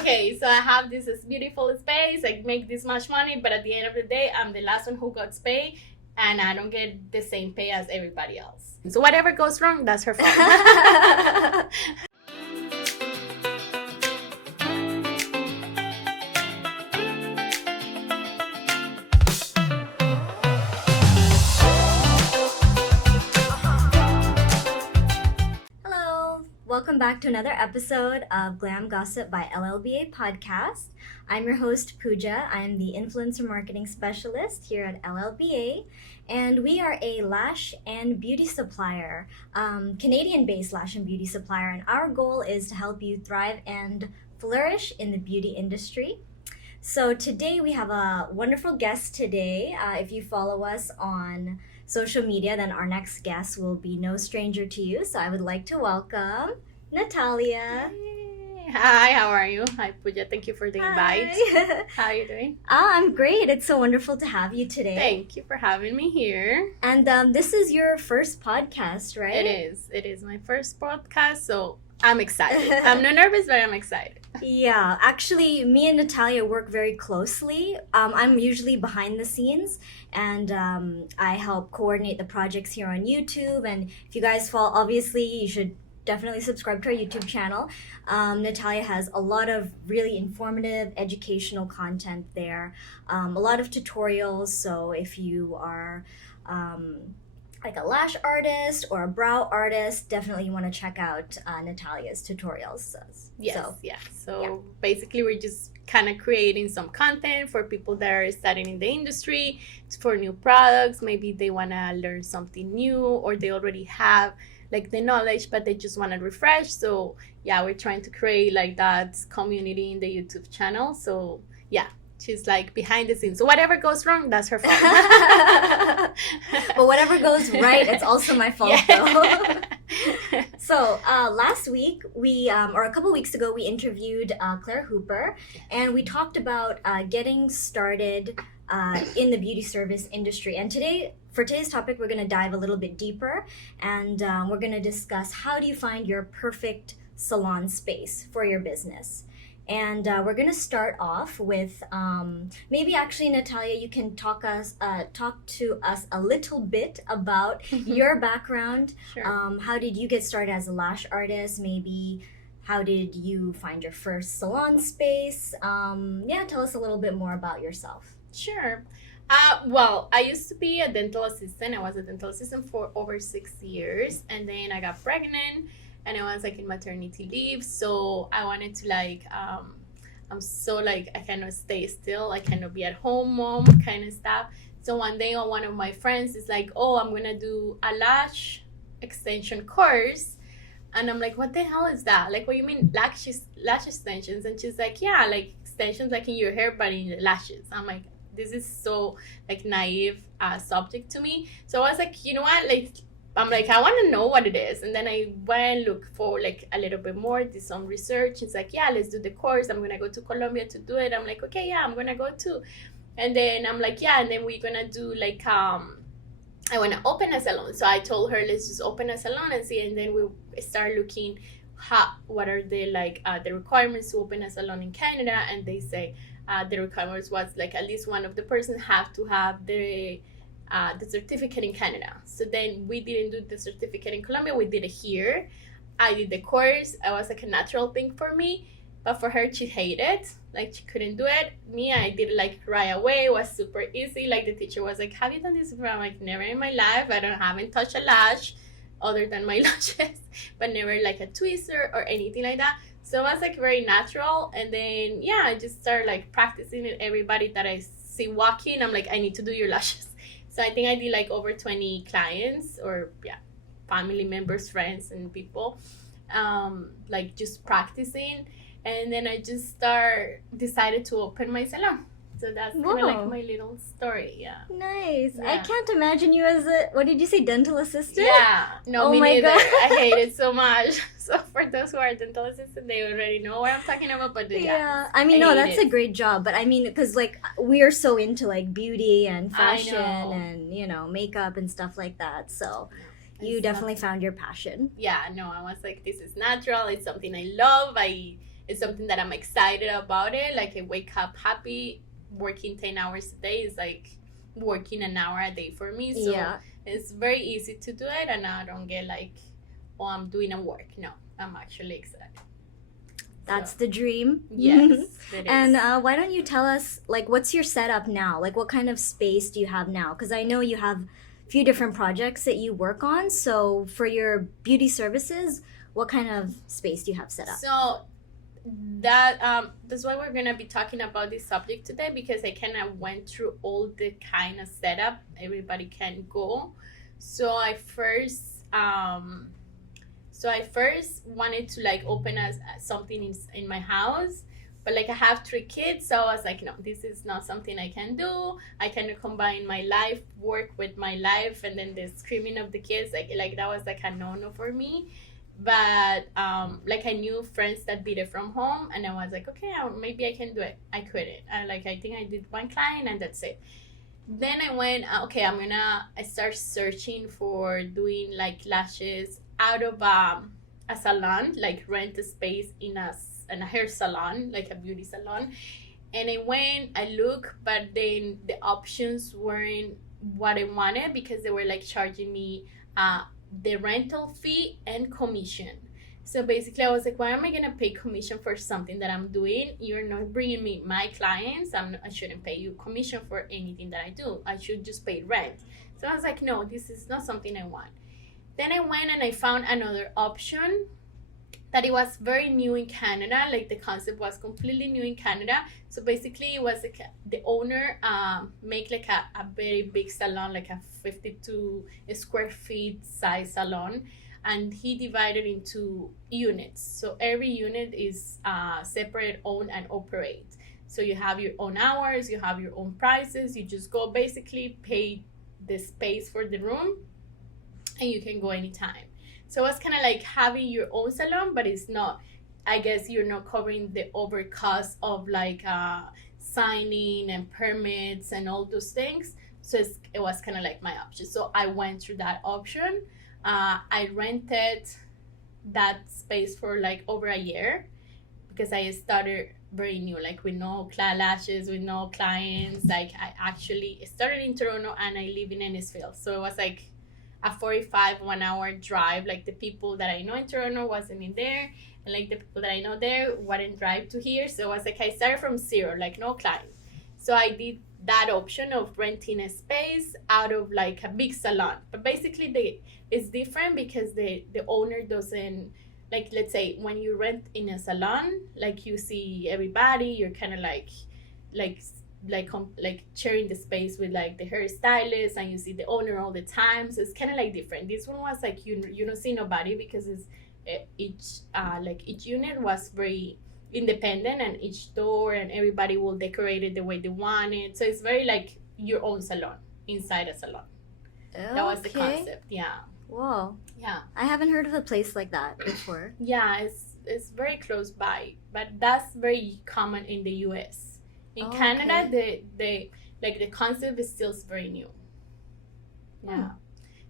okay, so I have this beautiful space, I make this much money, but at the end of the day, I'm the last one who got paid, and I don't get the same pay as everybody else. So whatever goes wrong, that's her fault. Welcome back to another episode of Glam Gossip by LLBA Podcast. I'm your host, Puja. I am the Influencer Marketing Specialist here at LLBA, and we are a lash and beauty supplier, Canadian-based lash and beauty supplier, and our goal is to help you thrive and flourish in the beauty industry. So today we have a wonderful guest today. If you follow us on social media, then our next guest will be no stranger to you. So I would like to welcome Natalia. Hey. Hi, how are you? Hi, Puja. Thank you for the invite. How are you doing? I'm great. It's so wonderful to have you today. Thank you for having me here. And this is your first podcast, right? It is. It is my first podcast, so I'm excited. I'm not nervous, but I'm excited. Yeah, actually, me and Natalia work very closely. I'm usually behind the scenes, and I help coordinate the projects here on YouTube. And if you guys follow, obviously, you should definitely subscribe to our YouTube channel. Natalia has a lot of really informative, educational content there, a lot of tutorials. So if you are like a lash artist or a brow artist, definitely you want to check out Natalia's tutorials. So basically we're just kind of creating some content for people that are starting in the industry, for new products. Maybe they want to learn something new, or they already have like the knowledge, but they just want to refresh. So yeah, we're trying to create like that community in the YouTube channel. So yeah, she's like behind the scenes. So whatever goes wrong, that's her fault. But whatever goes right, it's also my fault though. So last week, or a couple weeks ago, we interviewed Claire Hooper, and we talked about getting started in the beauty service industry. And for today's topic, we're going to dive a little bit deeper, and we're going to discuss how do you find your perfect salon space for your business. And we're going to start off with maybe actually, Natalia, you can talk to us a little bit about your background. Sure. How did you get started as a lash artist? Maybe how did you find your first salon space? Tell us a little bit more about yourself. Sure. Well, I used to be a dental assistant. I was a dental assistant for over 6 years, and then I got pregnant. And I was like in maternity leave, so I wanted to like, I'm so like, I cannot stay still, I cannot be at home mom kind of stuff. So one day one of my friends is like, oh, I'm gonna do a lash extension course. And I'm like, what the hell is that? Like, what do you mean lash extensions? And she's like, yeah, like extensions like in your hair, but in the lashes. I'm like, this is so like naive subject to me. So I was like, you know what, like, I'm like, I want to know what it is. And then I went look for like a little bit more, did some research. It's like, yeah, let's do the course. I'm going to go to Colombia to do it. I'm like, okay, yeah, I'm going to go too. And then I'm like, yeah, and then we're going to do like, I want to open a salon. So I told her, let's just open a salon and see. And then we start looking what are the like the requirements to open a salon in Canada. And they say the requirements was like at least one of the persons have to have the certificate in Canada. So then we didn't do the certificate in Colombia, we did it here. I did the course. It was like a natural thing for me, but for her, she hated it. Like she couldn't do it. Me, I did it like right away. It was super easy. Like the teacher was like, have you done this before? I'm like, never in my life. Haven't touched a lash other than my lashes, but never like a twister or anything like that. So it was like very natural. And then yeah, I just started like practicing it. Everybody that I see walking, I'm like, I need to do your lashes. So I think I did like over 20 clients, or family members, friends, and people, like just practicing. And then I just decided to open my salon. So that's kind of like my little story. Yeah. Nice. Yeah. I can't imagine you as what did you say, dental assistant? Yeah. No, me neither. God. I hate it so much. So for those who are dental assistants, they already know what I'm talking about. But yeah. I mean, no, that's a great job. But I mean, because like we are so into like beauty and fashion and, you know, makeup and stuff like that. So you definitely found your passion. Yeah. No, I was like, this is natural. It's something I love. it's something that I'm excited about it. Like I wake up happy. Working 10 hours a day is like working an hour a day for me. So it's very easy to do it, and I don't get like, oh, I'm doing a work. No, I'm actually excited. That's the dream. Yes, it is. And why don't you tell us, like, what's your setup now? Like, what kind of space do you have now? Because I know you have a few different projects that you work on. So for your beauty services, what kind of space do you have set up? So that's why we're gonna be talking about this subject today, because I kind of went through all the kind of setup everybody can go. So I first wanted to like open as something in my house, but like I have 3 kids, so I was like, no, this is not something I can do. I cannot combine my life work with my life, and then the screaming of the kids, like that was like a no for me. But like I knew friends that did it from home, and I was like, okay, maybe I can do it. I couldn't. I think I did 1 client, and that's it. Then I went, okay, I start searching for doing like lashes out of a salon, like rent a space in a hair salon, like a beauty salon. And I look, but then the options weren't what I wanted, because they were like charging me the rental fee and commission. So basically I was like, why am I gonna pay commission for something that I'm doing? You're not bringing me my clients. I shouldn't pay you commission for anything that I do. I should just pay rent. So I was like, no, this is not something I want. Then I went and I found another option that it was very new in Canada. Like the concept was completely new in Canada. So basically it was like the owner make like a very big salon, like a 52 square feet size salon, and he divided into units. So every unit is separate, own and operate. So you have your own hours, you have your own prices. You just go basically pay the space for the room, and you can go anytime. So it's kind of like having your own salon, but it's not, I guess you're not covering the over cost of like signing and permits and all those things. So it was kind of like my option. So I went through that option. I rented that space for like over a year, because I started very new, like with no lashes, with no clients. Like I actually started in Toronto and I live in Ennisfield. So it was like a 45 1-hour drive. Like the people that I know in Toronto wasn't in there, and like the people that I know there wouldn't drive to here. So it was like I started from zero, like no clients. So I did that option of renting a space out of like a big salon. But basically it's different, because the owner doesn't, like, let's say when you rent in a salon, like you see everybody, you're kind of like sharing the space with like the hairstylist, and you see the owner all the time. So it's kind of like different. This one was like you don't see nobody, because it's each unit was very independent, and each door and everybody will decorate it the way they want it. So it's very like your own salon inside a salon. Okay. That was the concept. Yeah. Whoa. Yeah. I haven't heard of a place like that before. Yeah, it's very close by, but that's very common in the US. In Canada, the concept is still very new. Yeah.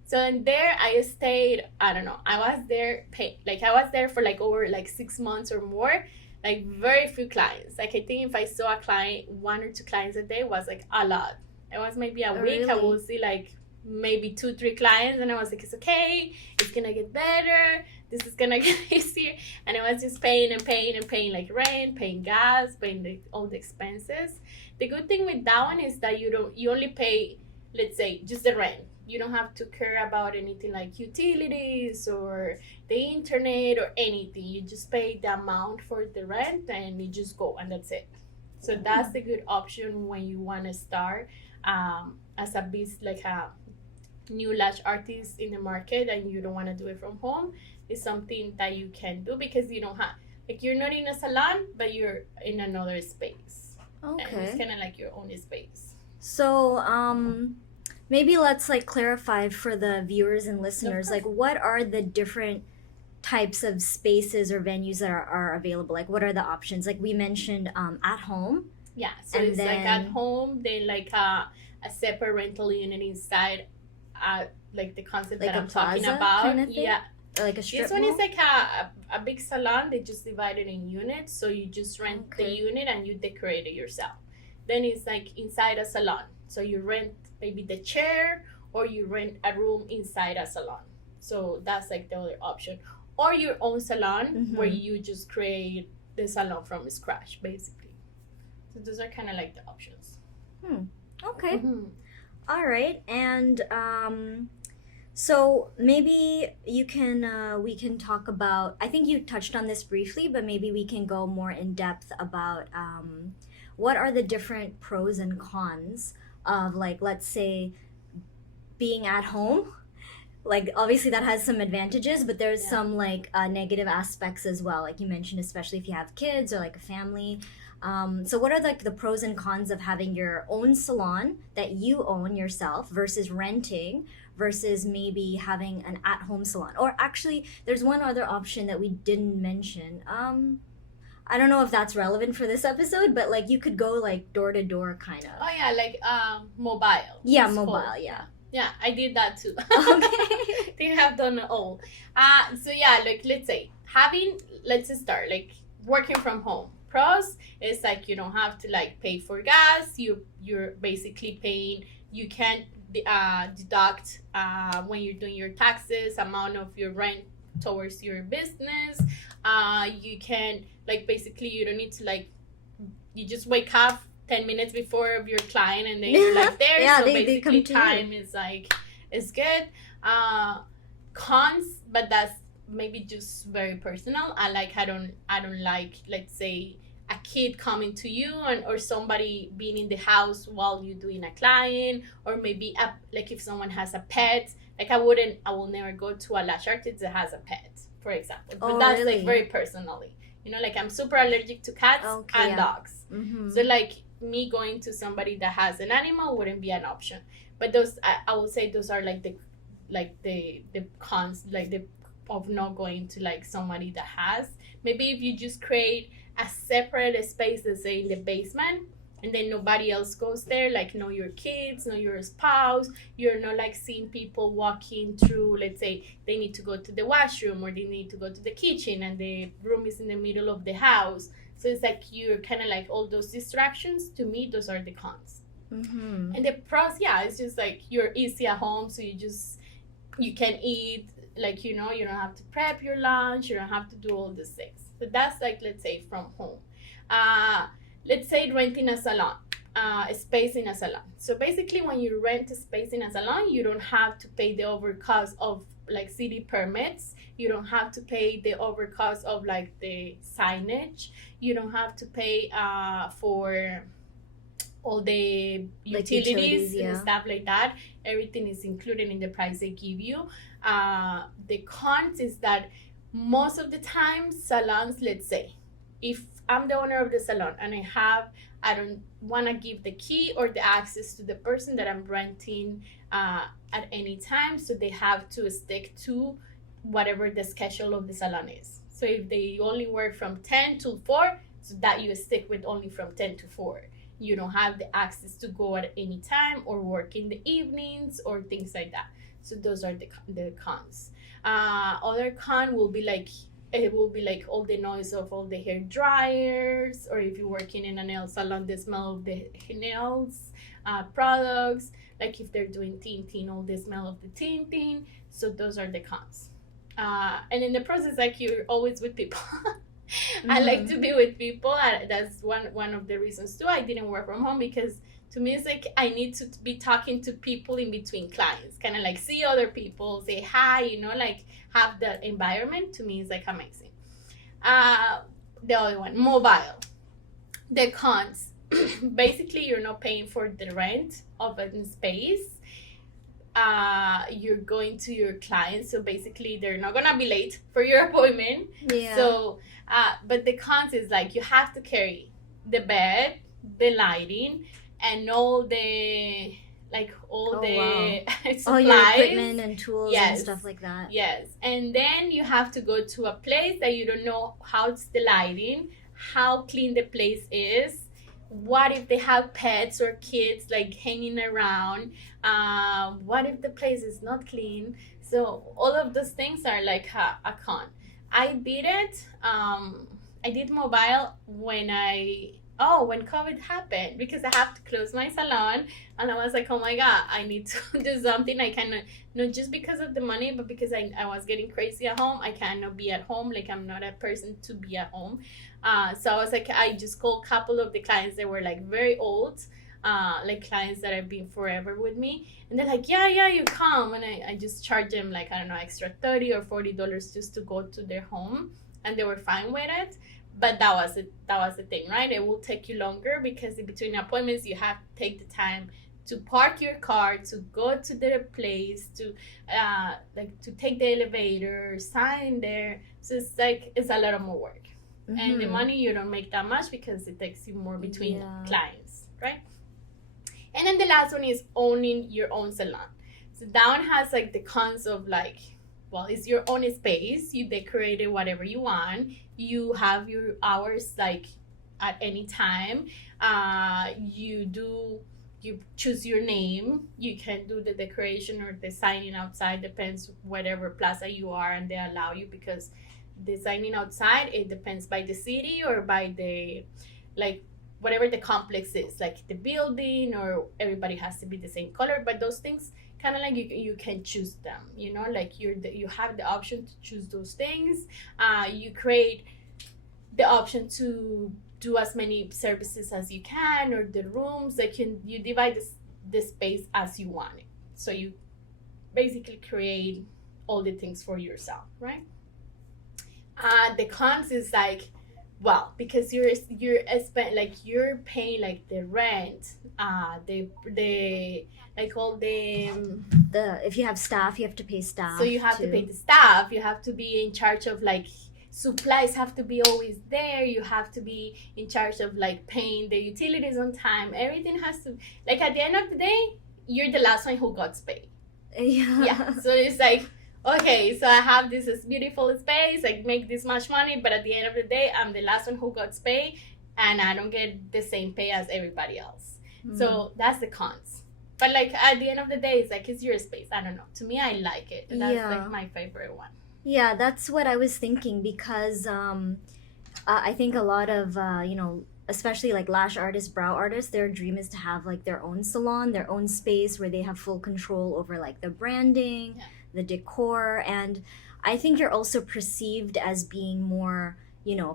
So in there, I stayed. I don't know. I was there for like over like 6 months or more. Like very few clients. Like I think if I saw a client, 1 or 2 clients a day was like a lot. It was maybe a week. Really? I will see like maybe 2-3 clients, and I was like, it's okay. It's gonna get better. This is gonna get easier. And I was just paying like rent, paying gas, paying all the expenses. The good thing with that one is that you only pay, let's say, just the rent. You don't have to care about anything like utilities or the internet or anything. You just pay the amount for the rent, and you just go, and that's it. So that's the good option when you want to start as a new lash artist in the market, and you don't want to do it from home. It's something that you can do, because you don't have, like, you're not in a salon, but you're in another space. Okay. And it's kind of like your own space. So maybe let's like clarify for the viewers and listeners, like what are the different types of spaces or venues that are available? Like what are the options? Like we mentioned at home. Yeah, so it's like at home, then like a separate rental unit inside, like the concept like that I'm plaza talking about. kind of thing? Yeah, Or like a strip This one mall? is like a big salon. They just divide it in units. So you just rent the unit and you decorate it yourself. Then it's like inside a salon. So you rent maybe the chair or you rent a room inside a salon. So that's like the other option. Or your own salon where you just create the salon from scratch, basically. So those are kind of like the options. Okay. All right. And so maybe you can we can talk about, I think you touched on this briefly, but maybe we can go more in depth about what are the different pros and cons of, like, let's say being at home. Like, obviously that has some advantages, but there's some like negative aspects as well, like you mentioned, especially if you have kids or like a family. So what are like the pros and cons of having your own salon that you own yourself versus renting versus maybe having an at-home salon? Or actually, there's one other option that we didn't mention. I don't know if that's relevant for this episode, but like you could go like door to door kind of. Oh yeah, like mobile. Yeah, mobile, yeah. Yeah, I did that too. Okay. They have done it all. So yeah, like let's start like working from home. Pros is like you don't have to like pay for gas. You're basically paying. You can't deduct when you're doing your taxes amount of your rent towards your business. You can like basically you don't need to like you just wake up 10 minutes before of your client and then you're like there. Yeah, so they basically come to time is like is good. Cons, but that's maybe just very personal. I don't like, let's say, a kid coming to you or somebody being in the house while you're doing a client, or maybe like if someone has a pet. Like I will never go to a lash artist that has a pet, for example. But that's really? like very personally. You know, like I'm super allergic to cats and dogs. So like me going to somebody that has an animal wouldn't be an option. But those I would say those are like the cons, like the of not going to like somebody that has. Maybe if you just create a separate space, let's say in the basement, and then nobody else goes there, like no your kids, no your spouse, you're not like seeing people walking through, let's say they need to go to the washroom or they need to go to the kitchen and the room is in the middle of the house. So it's like you're kind of like all those distractions. To me, those are the cons. And the pros, yeah, it's just like you're easy at home, so you can eat, like, you know, you don't have to prep your lunch, you don't have to do all these things. So that's like, let's say, from home. Let's say renting a salon, a space in a salon. So basically when you rent a space in a salon, you don't have to pay the overcost of like city permits. You don't have to pay the overcost of like the signage. You don't have to pay for all the utilities and stuff like that. Everything is included in the price they give you. The cons is that most of the time salons, let's say, if I'm the owner of the salon and I don't want to give the key or the access to the person that I'm renting at any time, so they have to stick to whatever the schedule of the salon is. So if they only work from 10 to 4, so that you stick with only from 10 to 4. You don't have the access to go at any time or work in the evenings or things like that. So those are the cons. Other con will be like, it will be like all the noise of all the hair dryers, or if you're working in a nail salon, the smell of the nails, products, like if they're doing tinting, all the smell of the tinting. So those are the cons. And in the process, like you're always with people. I like to be with people. That's one of the reasons too. I didn't work from home because to me it's like I need to be talking to people in between clients, kind of like see other people, say hi, you know, like have the environment. To me is like amazing. The other one, mobile. The cons, basically you're not paying for the rent of a space. You're going to your clients, so basically they're not gonna be late for your appointment. So but the cons is like you have to carry the bed, the lighting, and all the supplies, all your equipment and tools and stuff like that. And then you have to go to a place that you don't know how's the lighting, how clean the place is. What if they have pets or kids like hanging around? What if the place is not clean? So all of those things are like a con. I did it. I did mobile when COVID happened, because I have to close my salon, and I was like, oh my god, I need to do something. I cannot, not just because of the money, but because I was getting crazy at home. I cannot be at home. Like, I'm not a person to be at home. So I was like, I just called a couple of the clients that were like very old, like clients that have been forever with me, and they're like, yeah, you come, and I just charge them like, I don't know, extra $30 or $40 just to go to their home, and they were fine with it. But that was the thing, right? It will take you longer, because in between appointments you have to take the time to park your car, to go to their place, to to take the elevator, sign there. So it's a lot of more work. Mm-hmm. And the money, you don't make that much, because it takes you more between clients, right? And then the last one is owning your own salon. So that one has like the cons of like, well, it's your own space. You decorate it whatever you want. You have your hours like at any time. You choose your name. You can do the decoration or the signing outside, depends whatever plaza you are, and they allow you, because the signing outside, it depends by the city or by the, like, whatever the complex is, like the building, or everybody has to be the same color. But those things, kind of like you can choose them, you know, like you have the option to choose those things. You create the option to do as many services as you can, or the rooms, like you divide the space as you want it. So you basically create all the things for yourself, right? The cons is like, well, because you're paying like the rent, the like all the if you have staff, you have to pay staff. So you have to pay the staff. You have to be in charge of like supplies, have to be always there. You have to be in charge of like paying the utilities on time. Everything has to, like, at the end of the day, you're the last one who got paid. Yeah. So it's like, okay, so I have this beautiful space, I make this much money, but at the end of the day, I'm the last one who got paid, and I don't get the same pay as everybody else. Mm-hmm. So that's the cons. But like at the end of the day, it's like, it's your space. I don't know. To me, I like it. That's like my favorite one. Yeah, that's what I was thinking, because I think a lot of, especially like lash artists, brow artists, their dream is to have like their own salon, their own space where they have full control over like the branding, the decor. And I think you're also perceived as being more,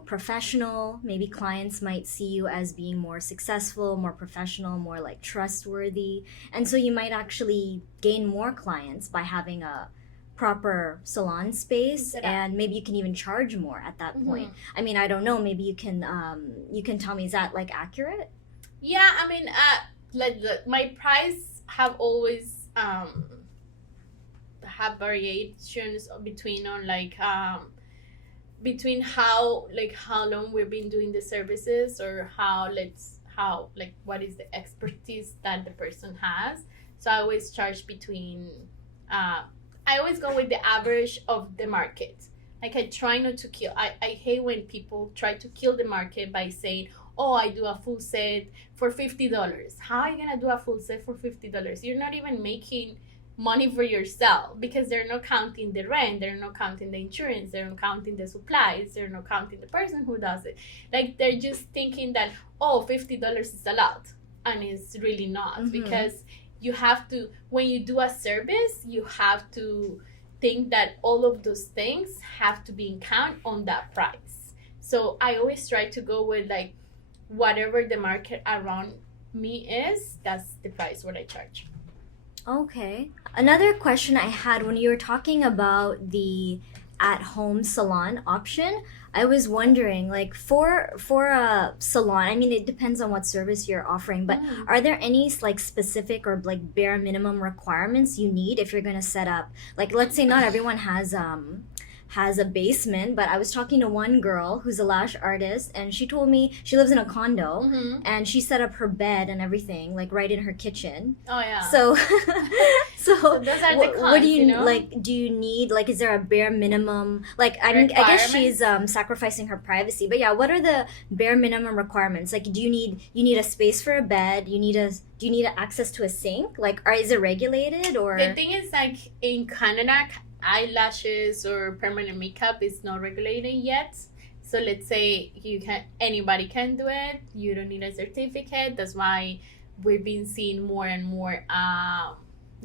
professional. Maybe clients might see you as being more successful, more professional, more like trustworthy. And so you might actually gain more clients by having a proper salon space, and maybe you can even charge more at that point. I mean, I don't know, maybe you can tell me, is that like accurate? Yeah, I mean, my price have always have variations between between how long we've been doing the services, or what is the expertise that the person has. So I always charge between I always go with the average of the market. Like, I try not to kill. I hate when people try to kill the market by saying, oh, I do a full set for $50. How are you going to do a full set for $50? You're not even making money for yourself, because they're not counting the rent, they're not counting the insurance, they're not counting the supplies, they're not counting the person who does it. Like, they're just thinking that, oh, $50 is a lot. And it's really not, because you have to, when you do a service, you have to think that all of those things have to be in count on that price. So I always try to go with like whatever the market around me is, that's the price what I charge. Okay. Another question I had, when you were talking about the at-home salon option, I was wondering, like, for a salon, I mean, it depends on what service you're offering, but are there any like specific or like bare minimum requirements you need if you're going to set up, like, let's say not everyone has has a basement, but I was talking to one girl who's a lash artist, and she told me she lives in a condo, and she set up her bed and everything like right in her kitchen. Oh yeah. So, So those are the cons, what do you know? like? Do you need like? Is there a bare minimum? Like, I mean, I guess she's sacrificing her privacy, but yeah, what are the bare minimum requirements? Like, do you need a space for a bed? Do you need access to a sink? Like, is it regulated or? The thing is, like in Canada, eyelashes or permanent makeup is not regulated yet. So let's say anybody can do it. You don't need a certificate. That's why we've been seeing more and more.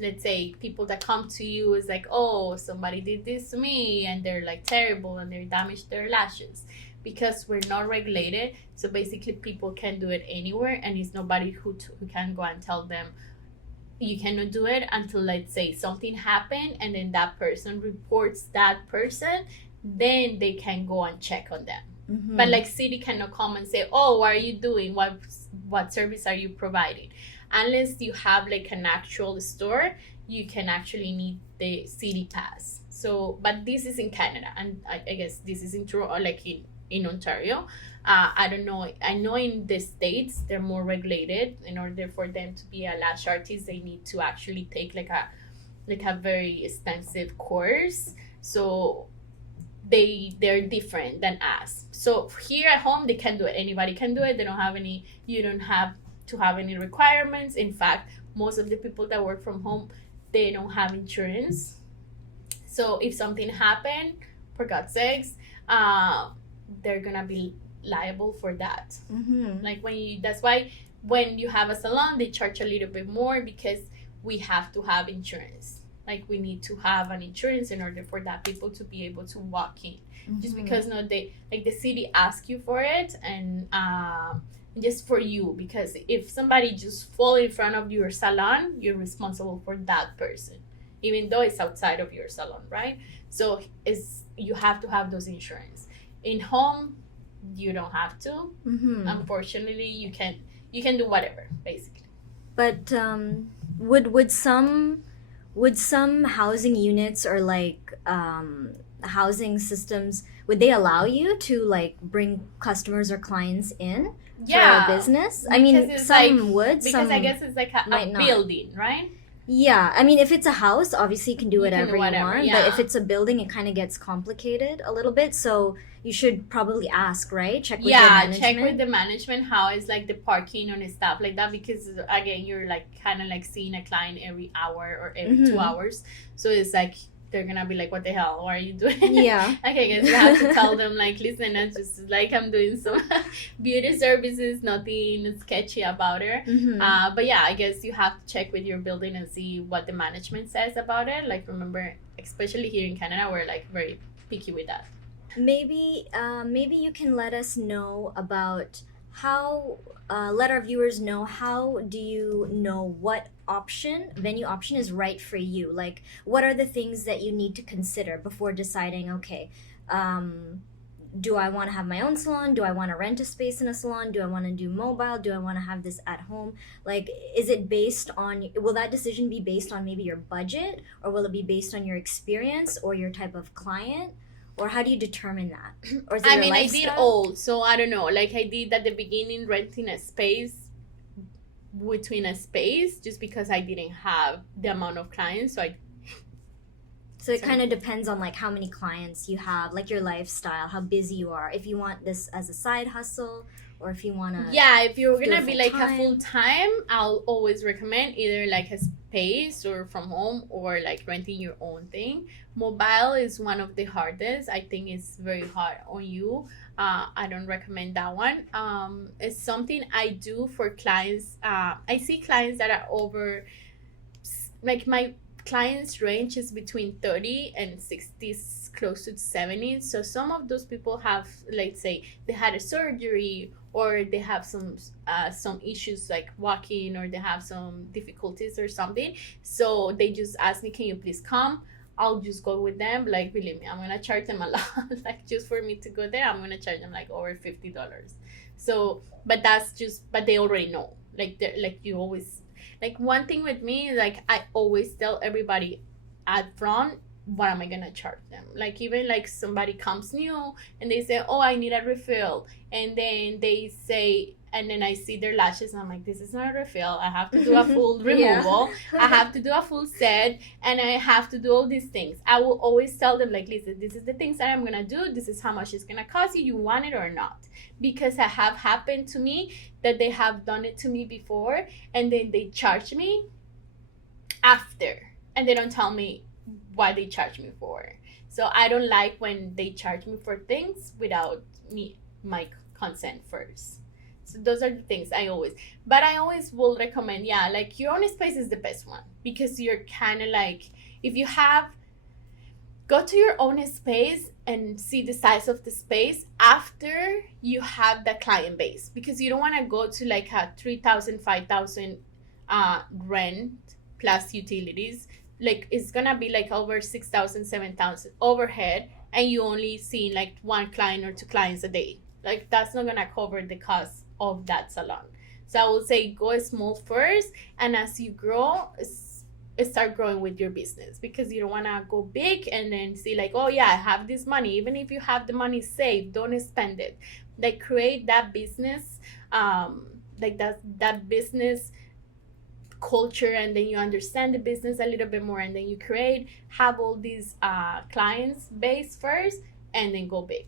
Let's say people that come to you is like, oh, somebody did this to me, and they're like terrible, and they damaged their lashes, because we're not regulated. So basically, people can do it anywhere, and it's nobody who can go and tell them you cannot do it until, let's say, something happened, and then that person reports that person, then they can go and check on them. But like city cannot come and say, oh, what are you doing? What service are you providing? Unless you have like an actual store, you can actually need the city pass. So, but this is in Canada, and I guess this is in Toronto, like in Ontario. I don't know. I know in the States they're more regulated. In order for them to be a lash artist, they need to actually take like a very extensive course. So they're different than us. So here at home they can do it. Anybody can do it. You don't have to have any requirements. In fact, most of the people that work from home, they don't have insurance. So if something happened, for God's sakes, they're gonna be liable for that. Like that's why when you have a salon, they charge a little bit more, because we have to have insurance. Like we need to have an insurance in order for that people to be able to walk in. Just because the city asks you for it, and just for you, because if somebody just fall in front of your salon, you're responsible for that person, even though it's outside of your salon, right? So you have to have those insurance. In home, you don't have to. Unfortunately, you can do whatever, basically. But would some housing units or like housing systems, would they allow you to like bring customers or clients in for a business? I mean, some would. Because some I guess it's like a building, right? Yeah, I mean, if it's a house, obviously you can do whatever you whatever, want. yeah. But if it's a building, it kind of gets complicated a little bit. So you should probably ask, right? Check with your management. Check with the management how is like the parking and stuff like that, because again, you're like kind of like seeing a client every hour or every 2 hours. So it's like they're gonna be like, what the hell, what are you doing? Yeah. Okay, I guess you have to tell them like, listen, it's just like I'm doing some beauty services, nothing sketchy about it. But yeah, I guess you have to check with your building and see what the management says about it. Like, remember, especially here in Canada, we're like very picky with that. Maybe you can let us know about how let our viewers know, how do you know what venue option is right for you? Like, what are the things that you need to consider before deciding, okay, do I want to have my own salon? Do I want to rent a space in a salon? Do I want to do mobile? Do I want to have this at home? Like, will that decision be based on maybe your budget, or will it be based on your experience or your type of client? Or how do you determine that? Or is it your lifestyle? I did all, so I don't know. Like I did at the beginning, renting a space between a space, just because I didn't have the amount of clients. So it kind of depends on like how many clients you have, like your lifestyle, how busy you are. If you want this as a side hustle, or if you want to. Yeah, if you're gonna be like a full time, I'll always recommend either like a space or from home, or like renting your own thing. Mobile is one of the hardest. I think it's very hard on you. I don't recommend that one. It's something I do for clients. I see clients that are over, like my clients range is between 30 and 60, close to 70. So some of those people have, let's say, they had a surgery, or they have some issues like walking, or they have some difficulties or something. So they just ask me, can you please come? I'll just go with them. Like, believe me, I'm gonna charge them a lot. Like, just for me to go there, I'm gonna charge them like over $50. So, but they already know. Like, you always, like, one thing with me is like I always tell everybody at front, what am I gonna charge them? Like, even like somebody comes new and they say, oh, I need a refill, and then they say, and then I see their lashes and I'm like, this is not a refill, I have to do a full removal. I have to do a full set, and I have to do all these things. I will always tell them, like, listen, this is the things that I'm gonna do, this is how much it's gonna cost you want it or not. Because it have happened to me that they have done it to me before, and then they charge me after, and they don't tell me why they charge me for. So I don't like when they charge me for things without my consent first. So those are the things I always will recommend, like, your own space is the best one, because you're kind of like, if you have, go to your own space and see the size of the space after you have the client base, because you don't want to go to like a 3,000, 5,000 rent plus utilities. Like, it's gonna be like over 6,000, 7,000 overhead, and you only see like one client or two clients a day. Like, that's not gonna cover the cost of that salon. So I would say go small first, and as you grow, start growing with your business, because you don't want to go big and then see like, oh yeah, I have this money. Even if you have the money saved, don't spend it. Like, create that business, like that business culture, and then you understand the business a little bit more, and then you have all these clients base first, and then go big.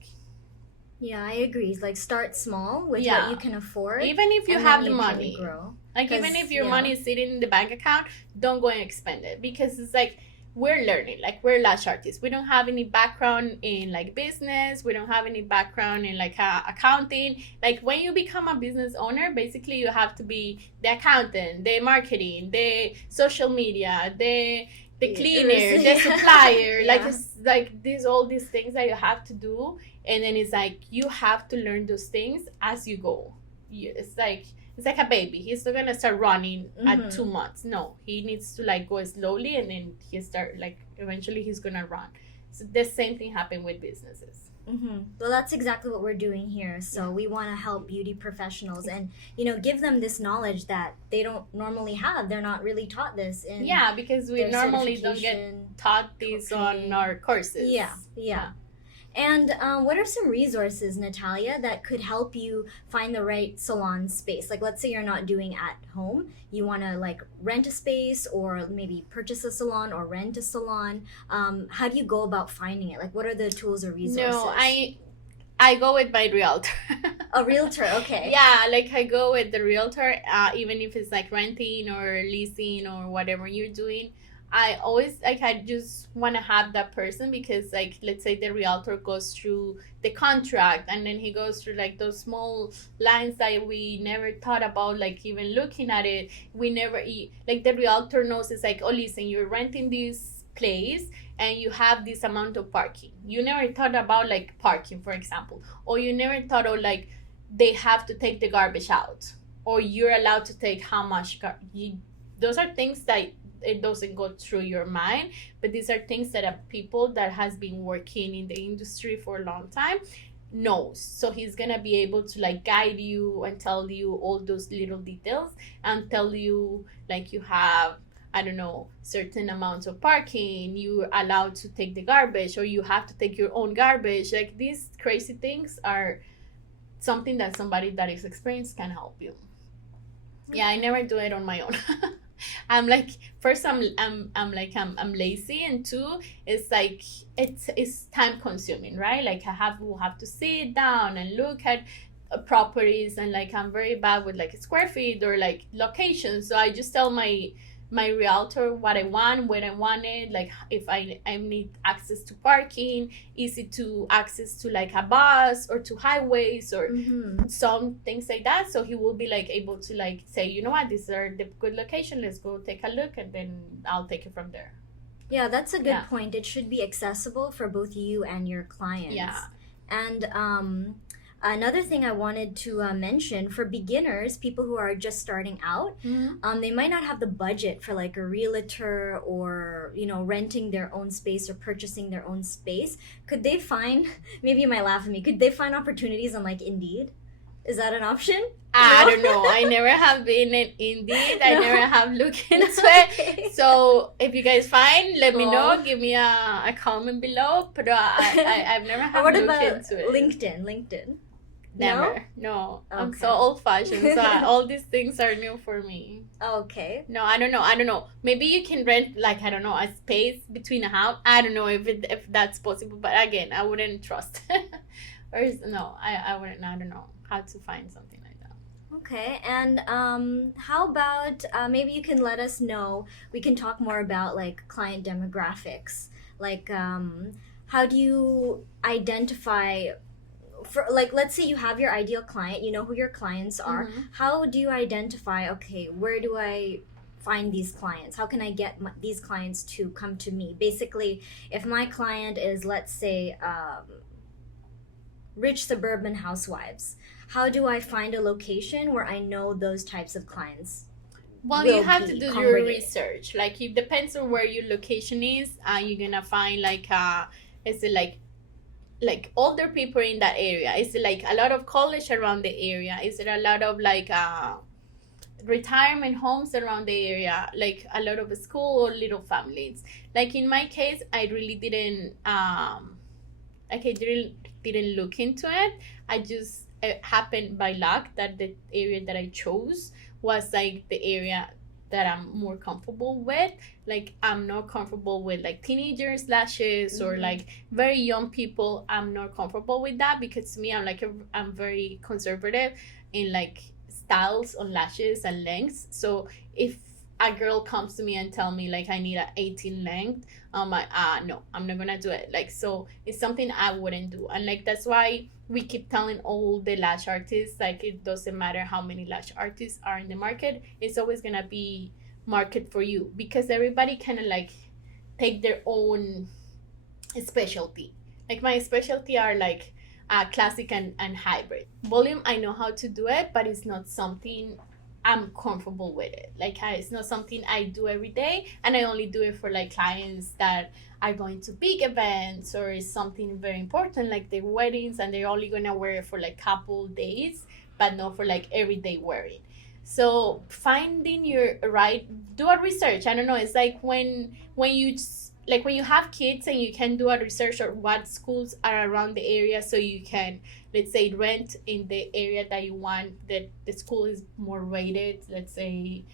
Yeah, I agree. Like, start small with what you can afford. Even if you have the money. Grow. Like, even if your money is sitting in the bank account, don't go and expend it, because it's like, we're learning. Like, we're lash artists. We don't have any background in like business. We don't have any background in like accounting. Like, when you become a business owner, basically you have to be the accountant, the marketing, the social media, the cleaner, the supplier. Like, it's like all these things that you have to do. And then it's like, you have to learn those things as you go. It's like a baby. He's not gonna start running at 2 months. No, he needs to like go slowly, and then he start like, eventually he's gonna run. So the same thing happened with businesses. Well, that's exactly what we're doing here. So we want to help beauty professionals and, give them this knowledge that they don't normally have. They're not really taught this in because we normally don't get taught this on our courses. Yeah. And what are some resources, Natalia, that could help you find the right salon space? Like, let's say you're not doing at home. You want to, like, rent a space, or maybe purchase a salon or rent a salon. How do you go about finding it? Like, what are the tools or resources? No, I go with my realtor. A realtor, okay. Yeah, like, I go with the realtor, even if it's, like, renting or leasing or whatever you're doing. I always, like, I just want to have that person, because, like, let's say the realtor goes through the contract, and then he goes through, like, those small lines that we never thought about, like, even looking at it. We never, like, the realtor knows, it's like, oh, listen, you're renting this place, and you have this amount of parking. You never thought about, like, parking, for example. Or you never thought of, like, they have to take the garbage out. Or you're allowed to take how much those are things that it doesn't go through your mind, but these are things that people that has been working in the industry for a long time knows. So he's gonna be able to like guide you and tell you all those little details, and tell you, like, you have, I don't know, certain amounts of parking, you're allowed to take the garbage, or you have to take your own garbage. Like, these crazy things are something that somebody that is experienced can help you. Yeah, I never do it on my own. I'm like, first I'm lazy, and two, it's like it's time consuming, right? Like, will have to sit down and look at properties, and like, I'm very bad with like square feet or like locations. So I just tell my realtor what I want, when I want it, like if I need access to parking, easy to access to like a bus or to highways or some things like that. So he will be like able to like say, you know what, these are the good location, let's go take a look, and then I'll take it from there. Yeah, that's a good point. It should be accessible for both you and your clients. Yeah. And another thing I wanted to mention, for beginners, people who are just starting out, they might not have the budget for like a realtor, or, renting their own space or purchasing their own space. Could they find, maybe you might laugh at me, could they find opportunities on like Indeed? Is that an option? I No? don't know. I never have been in Indeed. I No. never have looked into Okay. it. So if you guys find, let me know. Oh. Give me a comment below. But I've never Or have what looked about into it. LinkedIn? Never. No. I'm so Okay. old fashioned. So all these things are new for me. Okay. No, I don't know. Maybe you can rent like, I don't know, a space between a house. I don't know if that's possible. But again, I wouldn't trust. No, I wouldn't. I don't know how to find something like that. Okay, and how about maybe you can let us know, we can talk more about like client demographics. Like how do you identify, for like, let's say you have your ideal client, you know who your clients are. Mhm. How do you identify, okay, where do I find these clients? How can I get these clients to come to me? Basically, if my client is, let's say, rich suburban housewives, how do I find a location where I know those types of clients? Well, Will you have to be do your congregated. research. Like, it depends on where your location is. You're gonna find like is it like older people in that area? Is it like a lot of college around the area? Is it a lot of like retirement homes around the area? Like a lot of school or little families? Like in my case, I really didn't didn't look into it. I just, it happened by luck that the area that I chose was like the area that I'm more comfortable with. Like, I'm not comfortable with like teenagers lashes or Mhm. like very young people. I'm not comfortable with that because to me, I'm very conservative in like styles on lashes and lengths. So if a girl comes to me and tell me like I need a 18 length, I'm like, no, I'm not gonna do it. Like, so it's something I wouldn't do. And like, that's why we keep telling all the lash artists, like, it doesn't matter how many lash artists are in the market, it's always gonna be market for you, because everybody kind of like take their own specialty. Like, my specialty are like classic and hybrid. Volume, I know how to do it, but it's not something I'm comfortable with it. Like, it's not something I do every day, and I only do it for like clients that are going to big events or is something very important like their weddings, and they're only gonna wear it for like couple days, but not for like everyday wearing. So finding your right, do a research. I don't know. It's like when you like when you have kids and you can do a research on what schools are around the area, so you can, let's say, rent in the area that you want, that the school is more rated, let's say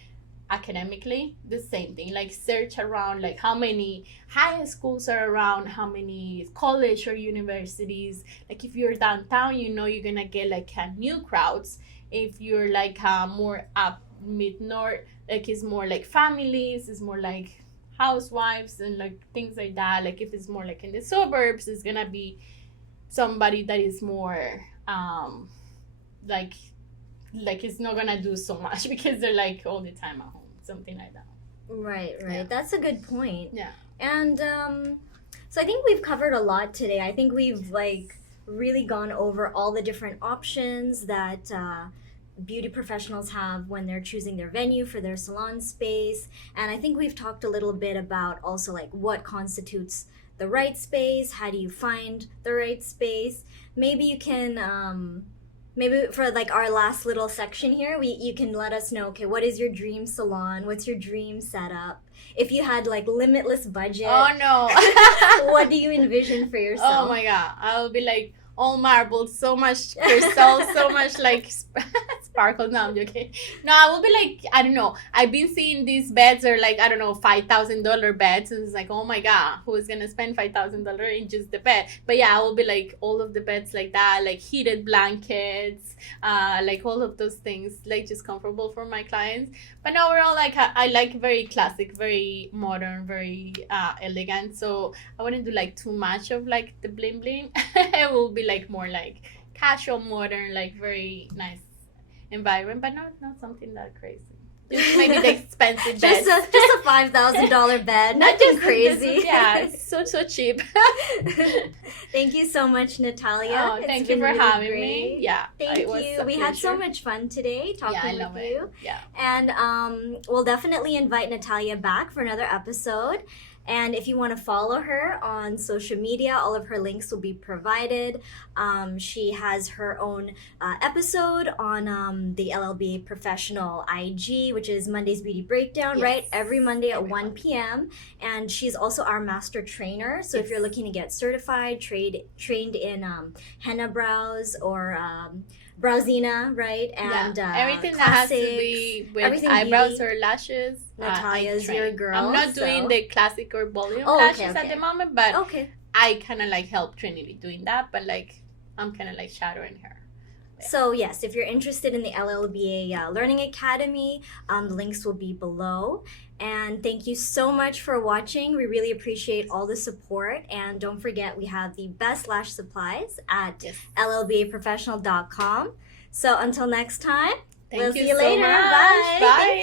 academically. The same thing, like search around like how many high schools are around, how many college or universities. Like, if you're downtown, you know you're gonna get like new crowds. If you're like more up mid north, like it's more like families, it's more like housewives and like things like that. Like, if it's more like in the suburbs, it's gonna be somebody that is more like it's not gonna do so much because they're like all the time at home, something like that. Right. Yeah. That's a good point. Yeah. And so I think we've covered a lot today. I think we've like really gone over all the different options that beauty professionals have when they're choosing their venue for their salon space. And I think we've talked a little bit about also like what constitutes the right space, how do you find the right space. Maybe you can maybe for like our last little section here, you can let us know, okay, what is your dream salon, what's your dream setup, if you had like limitless budget. Oh no. What do you envision for yourself? Oh my god, I'll be like all marble, so much crystal, so much like sparkle. No, I'm joking. No, I will be like, I don't know. I've been seeing these beds are like, I don't know, $5,000 beds, and it's like, oh my god, who is gonna spend $5,000 in just the bed? But yeah, I will be like all of the beds like that, like heated blankets, like all of those things, like just comfortable for my clients. But overall, like I like very classic, very modern, very elegant. So I wouldn't do like too much of like the bling bling. It will be like more like casual, modern, like very nice environment, but not something that crazy. Just maybe the expensive beds. just a $5,000 bed, nothing crazy. Yeah, it's so cheap. Thank you so much, Natalia. Oh, It's thank you been for really having great. me. Yeah, Thank it was you. a We had so pleasure. much fun today talking Yeah, I love with it. you. Yeah. And we'll definitely invite Natalia back for another episode. And if you want to follow her on social media, all of her links will be provided. She has her own episode on the LLBA Professional IG, which is Monday's Beauty Breakdown, Yes. right? Every Monday at Every 1 Monday. p.m. And she's also our master trainer. So if Yes. you're looking to get certified, trained in henna brows or browsina, right? And everything that has to classics, be with everything eyebrows beauty. or lashes. Natalia's I your train. girl, I'm not doing so- the classic or volume Oh, okay, lashes okay. at the moment, but Okay. I kind of like help Trinity doing that. But like I'm kind of like shadowing her. So yes, if you're interested in the LLBA Learning Academy, the links will be below. And thank you so much for watching. We really appreciate all the support. And don't forget, we have the best lash supplies at Yes. LLBAprofessional.com. So until next time, Thank we'll you see you so later. much. Bye. Bye.